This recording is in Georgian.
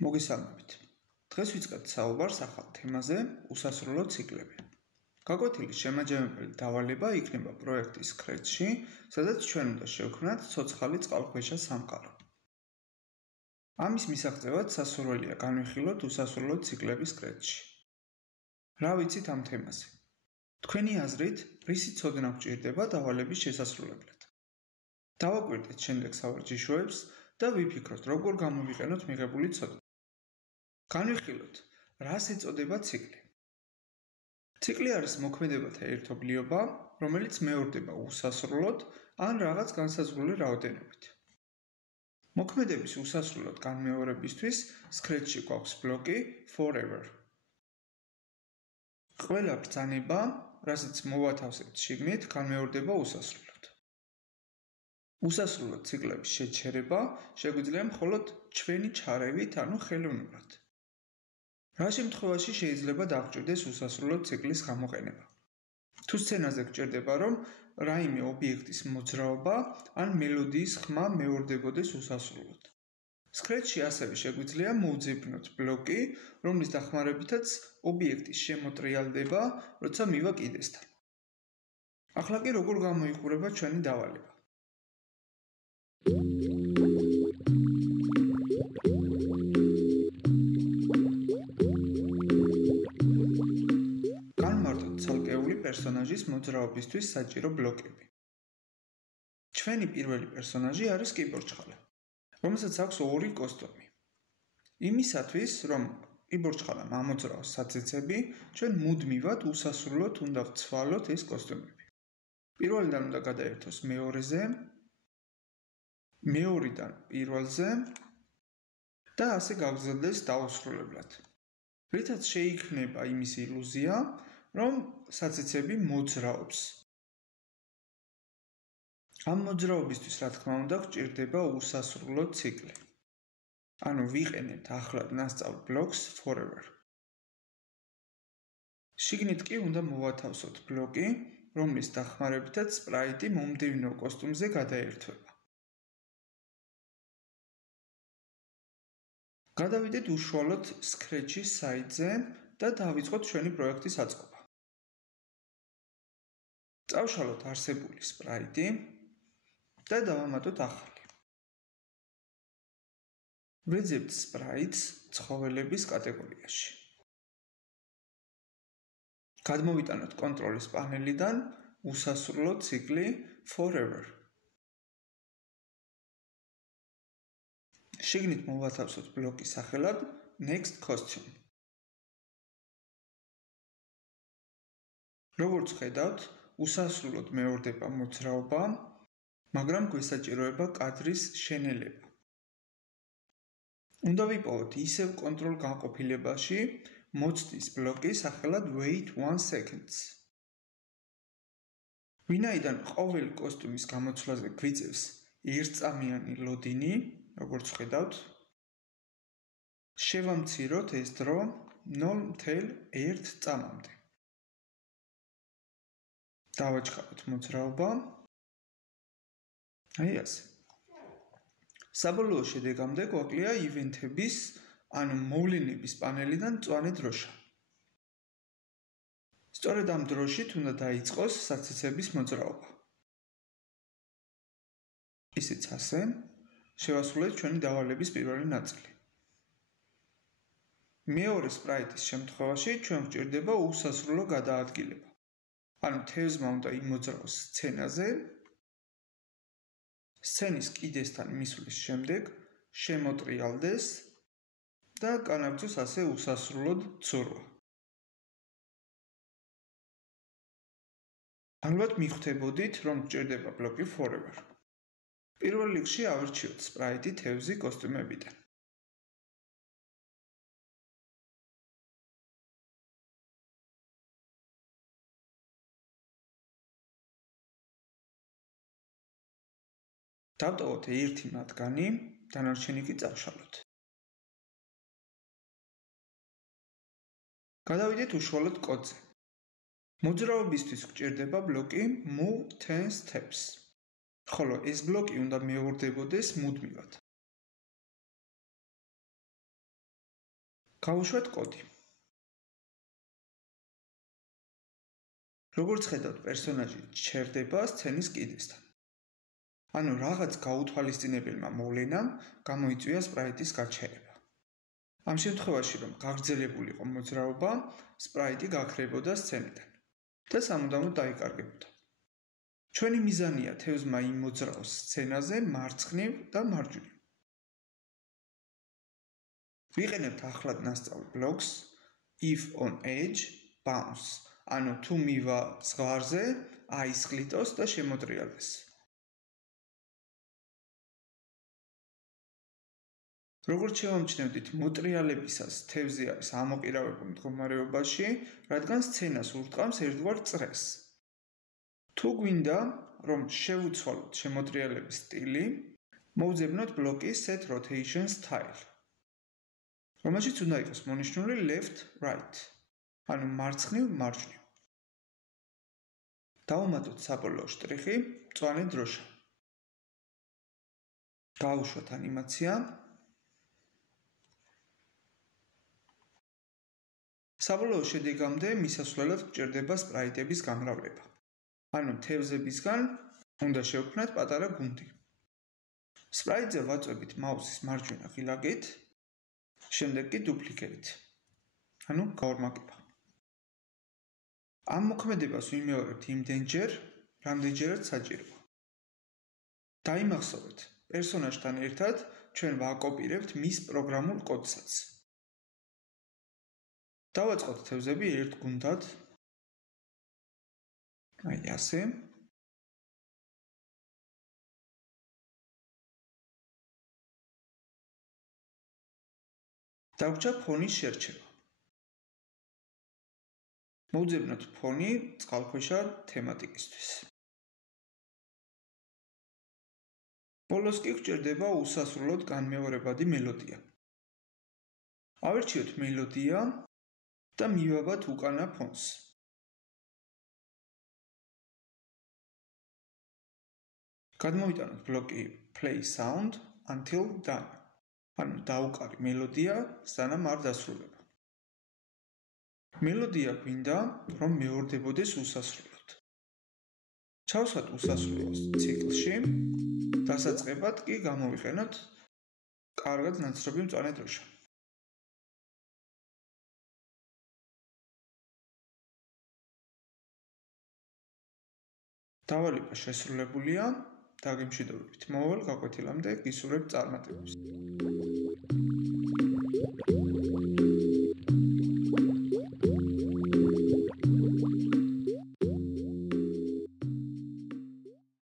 მოგესალმებით. დღეს ვიწყებთ საუბარს ახალ თემაზე უსასრულო ციკლები. გაკვეთილის შემაჯამებელი დავალება იქნება პროექტის Scratch-ში, სადაც ჩვენ უნდა შევქმნათ ცოცხალი წყალქვეშა სამყარო. ამის მისაღწევად სასურველია განვიხილოთ უსასრულო ციკლები Scratch-ში. რა ვიცით ამ თემაზე? თქვენი აზრით, რისი ცოდნა გვჭირდება დავალების შესასრულებლად? დავაკვირდეთ შემდეგ სავარჯიშოებს და ვიფიქროთ, როგორ გამოვიყენოთ მიღებული ცოდნა. განვიხილოთ, რას ეწოდება ციკლი. ციკლი არის მოქმედებათა ერთობლიობა, რომელიც მეორდება უსასრულოდ ან რაღაც განსაზღვრული რაოდენობით. მოქმედების უსასრულოდ განმეორებისთვის Scratch-ში გვაქვს ბლოკი forever. ყველა ბრძანება, რასაც მოვათავსებთ შიგნით, განმეორდება უსასრულოდ. უსასრულო ციკლების შეჩერება შეგვიძლია მხოლოდ ჩვენი ჩარევით, ანუ ხელოვნურად. რა შემთხვევაში შეიძლება დაგჭირდეს უსასრულო ციკლის გამოყენება? თუ სცენაზე გჭირდება, რომ რაიმე ობიექტის მოძრაობა ან მელოდიის ხმა მეორდებოდეს უსასრულოდ. Scratch-ში ასევე შეგვიძლია მოვძებნოთ ბლოკი, რომლის დახმარებითაც ობიექტი შემოტრიალდება, როცა მივა კიდესთან. ახლა კი როგორ გამოიყურება ჩვენი დავალება? განმარტოთ ცალკეული პერსონაჟის მოძრაობისთვის საჭირო ბლოკები. ჩვენი პირველი პერსონაჟი არის კიბორჩხალა, რომელსაც აქვს ორი კოსტუმი. იმისათვის, რომ კიბორჩხალამ ამოძრაოს საცეცები, ჩვენ მუდმივად უსასრულოდ უნდა ვცვალოთ ეს კოსტუმები. პირველიდან უნდა გადაერთოს მეორეზე, მეორიდან პირველზე და ასე გაგრძელდეს დაუსრულებლად. რითაც შეიქმნება იმის ილუზია, რომ საცეცები მოძრაობს. ამ მოძრაობისთვის, რა თქმა უნდა, გვჭირდება უსასრულო ციკლი. ანუ ვიყენებთ ახლად ნასწავლ ბლოკს forever. შიგნით კი უნდა მოვათავსოთ ბლოკი, რომლის დახმარებითაც სპრაიტი მომდევნო კოსტუმზე გადაერთვება. გადავიდეთ უშუალოდ Scratch-ის საიტზე და დავიწყოთ ჩვენი პროექტის აწყობა. წავშალოთ არსებული სპრაიტი და დავამატოთ ახალი. ვეძებთ სპრაიტს ცხოველების კატეგორიაში. გადმოვიტანოთ კონტროლის პანელიდან უსასრულო ციკლი forever. შიგნით მოვათავსოთ ბლოკის სახელად next costume. როგორც ხედავთ, უსასრულოდ მეორდება მოძრაობა, მაგრამ გვესაჭიროება კადრის შენელება. უნდა ვიპოვოთ ისევ კონტროლ განყოფილებაში მოცდის ბლოკი სახელად wait 1 seconds. ვინაიდან ყოველი კოსტუმის გამოცვლაზე გვიწევს ერთწამიანი ლოდინი, როგორც ხედავთ, შევამციროთ ეს დრო 0.1 წამამდე. დავაჩქაროთ მოძრაობა. აი ასე. საბოლოო შედეგამდე გვაკლია ივენთების, ანუ მოვლენების პანელიდან მწვანე დროშა. სწორედ ამ დროშით უნდა დაიწყოს საცეცების მოძრაობა. ისიც ასე, შევასრულეთ ჩვენი დავალების პირველი ნაწილი. მეორე სპრაიტის შემთხვევაში ჩვენ გვჭირდება უსასრულო გადაადგილება. ანუ თევზმა უნდა იმოძრაოს სცენაზე, სცენის კიდესთან მისვლის შემდეგ შემოტრიალდეს და განაგრძოს ასე უსასრულოდ ცურვა. ალბათ მიხვდებოდით, რომ გვჭირდება ბლოკი forever. პირველ რიგში ავირჩიოთ სპრაიტი თევზი კოსტუმებიდან. დავტოვოთ ერთი მათგანი, დანარჩენი კი წავშალოთ. გადავიდეთ უშუალოდ კოდზე. მოძრაობისთვის გვჭირდება ბლოკი move 10 steps. ხოლო ეს ბლოკი უნდა მეორდებოდეს მუდმივად. გავუშვათ კოდი. როგორც ხედავთ, პერსონაჟი ჩერდება სცენის კიდესთან. ანუ რაღაც გაუთვალისწინებელმა მოვლენამ გამოიწვია სპრაიტის გაჩერება. ამ შემთხვევაში, რომ გაგრძელებულიყო მოძრაობა, სპრაიტი გაქრებოდა სცენიდან და სამუდამოდ დაიკარგებოდა. ჩვენი მიზანია თევზმა იმოძრაოს სცენაზე მარცხნივ და მარჯვნივ. ვიყენებთ ახლად ნასწავლ ბლოკს if on edge bounce, ანუ თუ მივა ზღვარზე, აისხლიტოს და შემოტრიალდეს. როგორც შევამჩნევდით, მოტრიალებისას თევზი არის ამოპირავებულ მდგომარეობაში, რადგან სცენას ურტყამს ერთგვარ წრეს. თუ გვინდა, რომ შევუცვალოთ შემოტრიალების სტილი, მოვძებნოთ ბლოკის set rotation style, რომელშიც უნდა იყოს მონიშნული left right, ანუ მარცხნივ მარჯვნივ. დავუმატოთ საბოლოო შტრიხი მწვანე დროშა. გავუშვათ ანიმაცია. საბოლოო შედეგამდე მისასვლელად გჭირდება სპრაიტების გამრავლება. ანუ თევზებისგან უნდა შევქმნათ პატარა გუნდი. სპრაიტზე ვაწვევით მაუსის მარჯვენა ღილაკით, შემდეგ კი დუპლიკებით. ანუ გაორმაგება. ამ მოქმედებას ვიმეორებთ იმდენჯერ, რამდენჯერაც საჭიროა. დაიმახსოვრეთ, პერსონაჟთან ერთად ჩვენ ვაკოპირებთ მის პროგრამულ კოდსაც. დავაწყოთ თევზები ერთ გუნდად. აი ასე. დაგვჭა ფონის შერჩევა. მოვძებნოთ ფონი წყალქვეშა თემატიკისთვის. ბოლოს კი გვჭირდება უსასრულოდ განმეორებადი მელოდია. ავირჩიოთ მელოდია და მივაბათ უკანა ფონს. გადმოვიტანოთ ბლოკი play sound until done. ანუ დაუკარი მელოდია, სანამ არ დასრულება. მელოდია გვინდა, რომ მეორდებოდეს უსასრულოდ. ჩავსვათ უსასრულოს ციკლში, დასაწყებად კი გამოვიყენოთ კარგად ნაცნობი მწვანე დროშა. დავალება შესრულებულია. დაგემშვიდობებით. მოვალ გაკვეთილამდე გისურვებთ წარმატებებს.